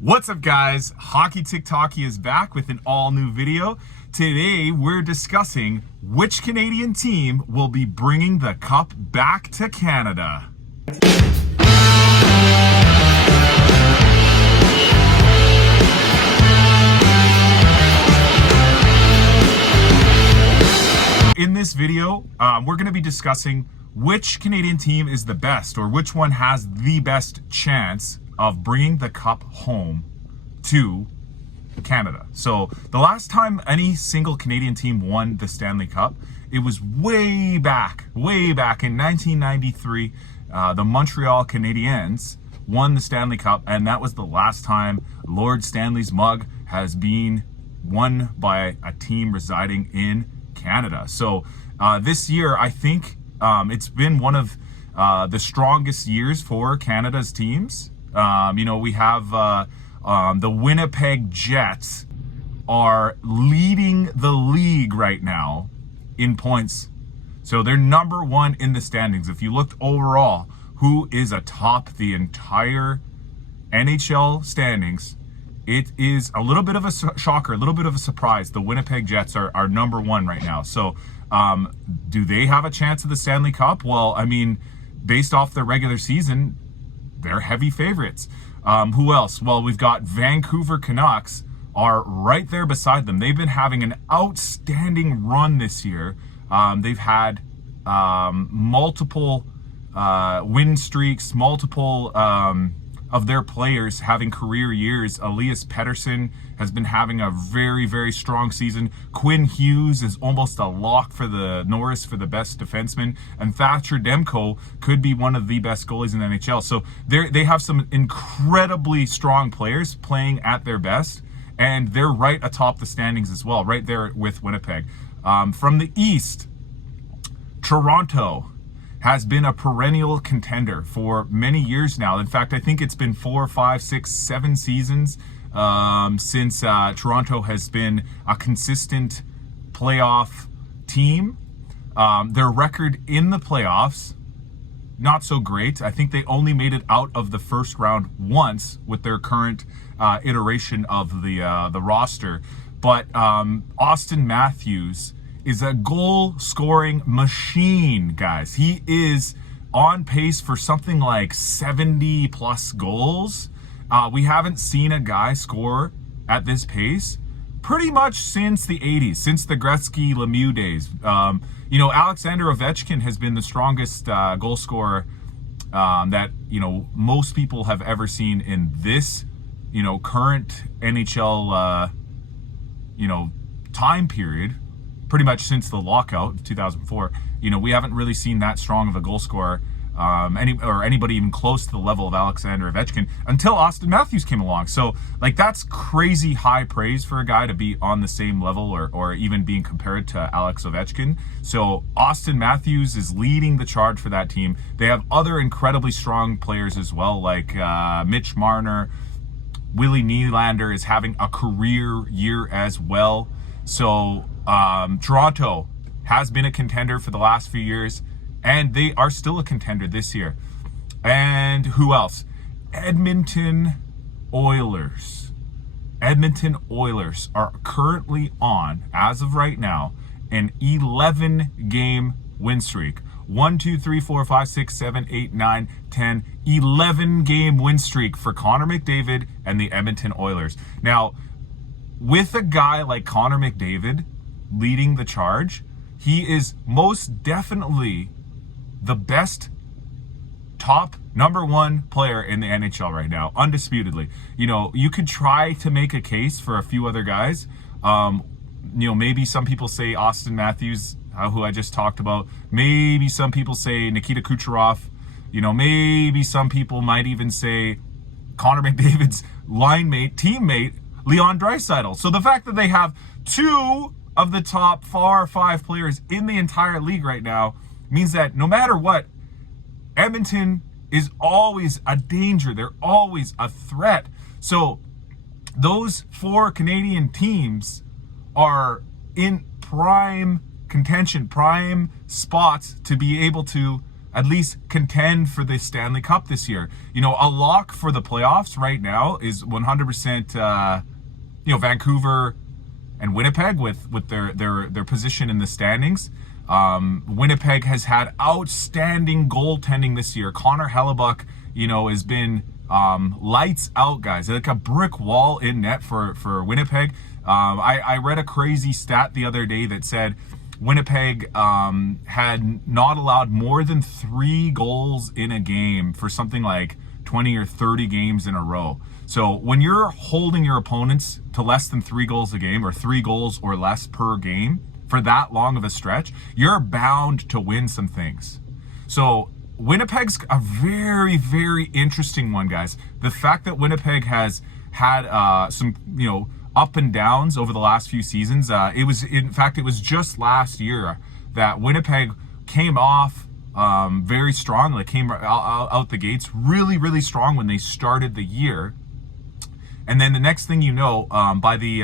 What's up, guys? HockeyTikTockey is back with an all-new video. Today, we're discussing which Canadian team will be bringing the cup back to Canada. In this video, we're going to be discussing which Canadian team is the best, or which one has the best chance of bringing the cup home to Canada. So the last time any single Canadian team won the Stanley Cup, it was way back in 1993. The Montreal Canadiens won the Stanley Cup, and that was the last time Lord Stanley's mug has been won by a team residing in Canada. So this year, I think it's been one of the strongest years for Canada's teams. We have the Winnipeg Jets are leading the league right now in points. So they're number one in the standings. If you looked overall, who is atop the entire NHL standings, it is a little bit of a shocker, a little bit of a surprise. The Winnipeg Jets are number one right now. So do they have a chance at the Stanley Cup? Well, I mean, based off their regular season, they're heavy favorites. Who else? Well, we've got Vancouver Canucks are right there beside them. They've been having an outstanding run this year. They've had multiple win streaks, multiple of their players having career years. Elias Pettersson has been having a very, very strong season. Quinn Hughes is almost a lock for the Norris for the best defenseman. And Thatcher Demko could be one of the best goalies in the NHL. So they have some incredibly strong players playing at their best. And they're right atop the standings as well, right there with Winnipeg. From the East, Toronto has been a perennial contender for many years now. In fact, I think it's been 4, 5, 6, 7 seasons since Toronto has been a consistent playoff team. Their record in the playoffs, not so great. I think they only made it out of the first round once with their current iteration of the roster. But Austin Matthews is a goal-scoring machine, guys. He is on pace for something like 70-plus goals. We haven't seen a guy score at this pace pretty much since the 80s, since the Gretzky-Lemieux days. Alexander Ovechkin has been the strongest goal scorer that, most people have ever seen in this, current NHL, time period. Pretty much since the lockout of 2004, we haven't really seen that strong of a goal scorer, anybody even close to the level of Alexander Ovechkin until Austin Matthews came along. So, that's crazy high praise for a guy to be on the same level or even being compared to Alex Ovechkin. So, Austin Matthews is leading the charge for that team. They have other incredibly strong players as well, like Mitch Marner. Willie Nylander is having a career year as well. So, Toronto has been a contender for the last few years, and they are still a contender this year. And who else? Edmonton Oilers. Edmonton Oilers are currently on, as of right now, an 11-game win streak. 1, 2, 3, 4, 5, 6, 7, 8, 9, 10, 11-game win streak for Connor McDavid and the Edmonton Oilers. Now, with a guy like Connor McDavid leading the charge, he is most definitely the best top number one player in the NHL right now, undisputedly. You could try to make a case for a few other guys. Maybe some people say Austin Matthews, who I just talked about. Maybe some people say Nikita Kucherov. Maybe some people might even say Connor McDavid's teammate, Leon Draisaitl. So the fact that they have two of the top 4 or 5 players in the entire league right now means that no matter what, Edmonton is always a danger. They're always a threat. So those 4 Canadian teams are in prime contention, prime spots to be able to at least contend for the Stanley Cup this year. You know, a lock for the playoffs right now is 100%, Vancouver and Winnipeg with their position in the standings. Winnipeg has had outstanding goaltending this year. Connor Hellebuck, has been lights out, guys. Like a brick wall in net for Winnipeg. I read a crazy stat the other day that said Winnipeg had not allowed more than 3 goals in a game for something like 20 or 30 games in a row. So when you're holding your opponents to less than 3 goals a game, or 3 goals or less per game for that long of a stretch, you're bound to win some things. So Winnipeg's a very, very interesting one, guys. The fact that Winnipeg has had some, up and downs over the last few seasons. It was just last year that Winnipeg came off very strong. Came out the gates really, really strong when they started the year. And then the next thing you know, by the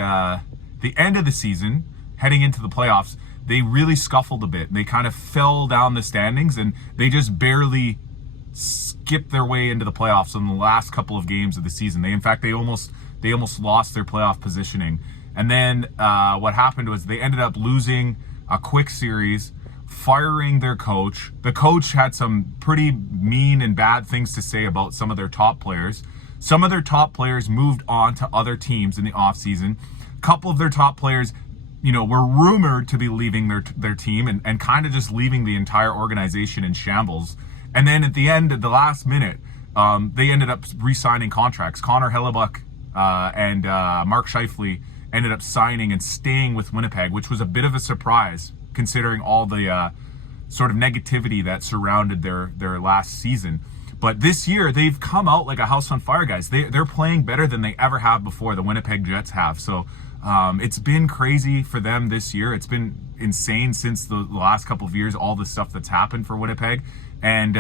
end of the season, heading into the playoffs, they really scuffled a bit. They kind of fell down the standings, and they just barely skipped their way into the playoffs in the last couple of games of the season. They almost lost their playoff positioning. And then what happened was they ended up losing a quick series, firing their coach. The coach had some pretty mean and bad things to say about some of their top players. Some of their top players moved on to other teams in the offseason. A couple of their top players, were rumored to be leaving their team and kind of just leaving the entire organization in shambles. And then at the end, at the last minute, they ended up re-signing contracts. Connor Hellebuck and Mark Scheifele ended up signing and staying with Winnipeg, which was a bit of a surprise considering all the sort of negativity that surrounded their last season. But this year, they've come out like a house on fire, guys. They're playing better than they ever have before, the Winnipeg Jets have. So it's been crazy for them this year. It's been insane since the last couple of years, all the stuff that's happened for Winnipeg. And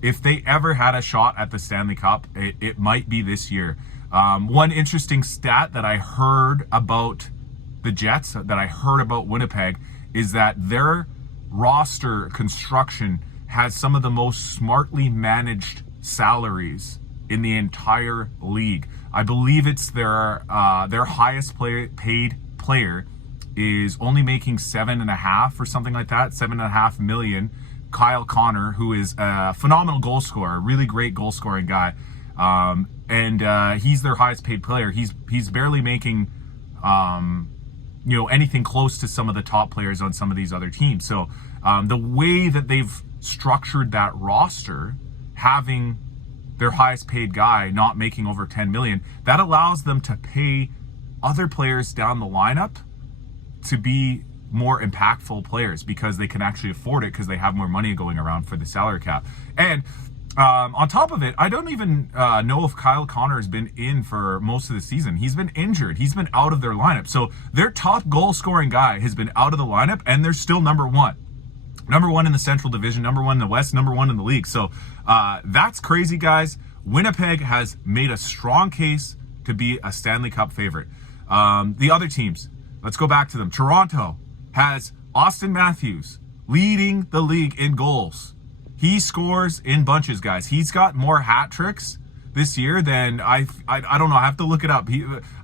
if they ever had a shot at the Stanley Cup, it might be this year. One interesting stat that I heard about the Jets, that I heard about Winnipeg, is that their roster construction has some of the most smartly managed salaries in the entire league. I believe it's their highest paid player is only making $7.5 or something like that, $7.5 million. Kyle Connor, who is a phenomenal goal scorer, a really great goal scoring guy. And he's their highest paid player. He's barely making, anything close to some of the top players on some of these other teams. So the way that they've structured that roster, having their highest paid guy not making over 10 million, that allows them to pay other players down the lineup to be more impactful players because they can actually afford it because they have more money going around for the salary cap. And on top of it, I don't even know if Kyle Connor has been in for most of the season. He's been injured. He's been out of their lineup. So their top goal scoring guy has been out of the lineup, and they're still number one. Number one in the Central Division, number one in the West, number one in the league. So that's crazy, guys. Winnipeg has made a strong case to be a Stanley Cup favorite. The other teams, let's go back to them. Toronto has Austin Matthews leading the league in goals. He scores in bunches, guys. He's got more hat tricks this year than I don't know. I have to look it up.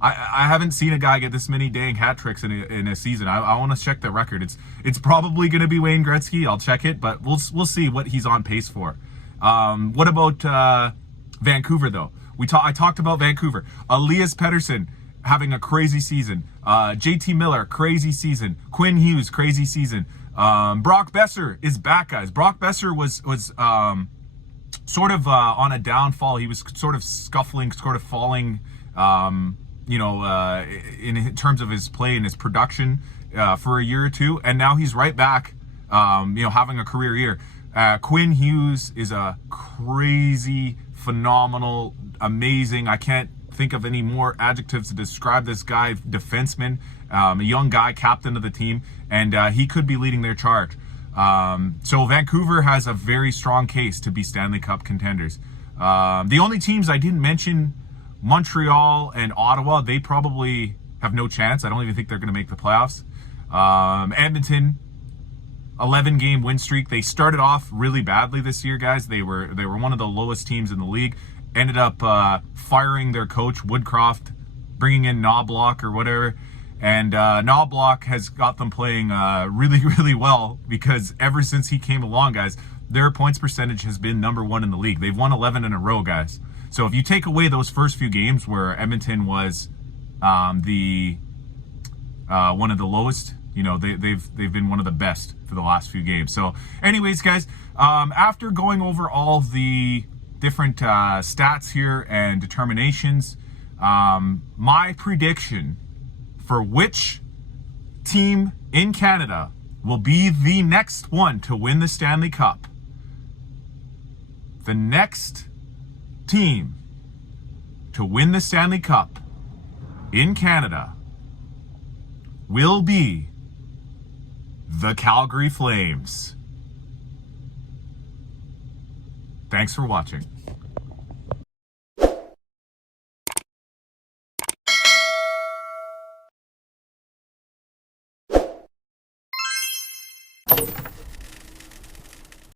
I haven't seen a guy get this many dang hat tricks in a season. I want to check the record. It's probably going to be Wayne Gretzky. I'll check it, but we'll see what he's on pace for. What about Vancouver though? I talked about Vancouver. Elias Pettersson having a crazy season. JT Miller, crazy season. Quinn Hughes, crazy season. Brock Besser is back, guys. Brock Besser was sort of on a downfall. He was sort of scuffling, sort of falling, in terms of his play and his production for a year or two. And now he's right back, having a career year. Quinn Hughes is a crazy, phenomenal, amazing. I can't think of any more adjectives to describe this guy. Defenseman, a young guy, captain of the team, and he could be leading their charge. So Vancouver has a very strong case to be Stanley Cup contenders. The only teams I didn't mention, Montreal and Ottawa, they probably have no chance. I don't even think they're going to make the playoffs. Edmonton, 11-game win streak. They started off really badly this year, guys. They were one of the lowest teams in the league. Ended up firing their coach, Woodcroft, bringing in Knobloch or whatever. And Knobloch has got them playing really, really well, because ever since he came along, guys, their points percentage has been #1 in the league. They've won 11 in a row, guys. So if you take away those first few games where Edmonton was one of the lowest, you know, they've been one of the best for the last few games. So anyways, guys, after going over all the different stats here and determinations, my prediction for which team in Canada will be the next one to win the Stanley Cup. The next team to win the Stanley Cup in Canada will be the Calgary Flames. Thanks for watching.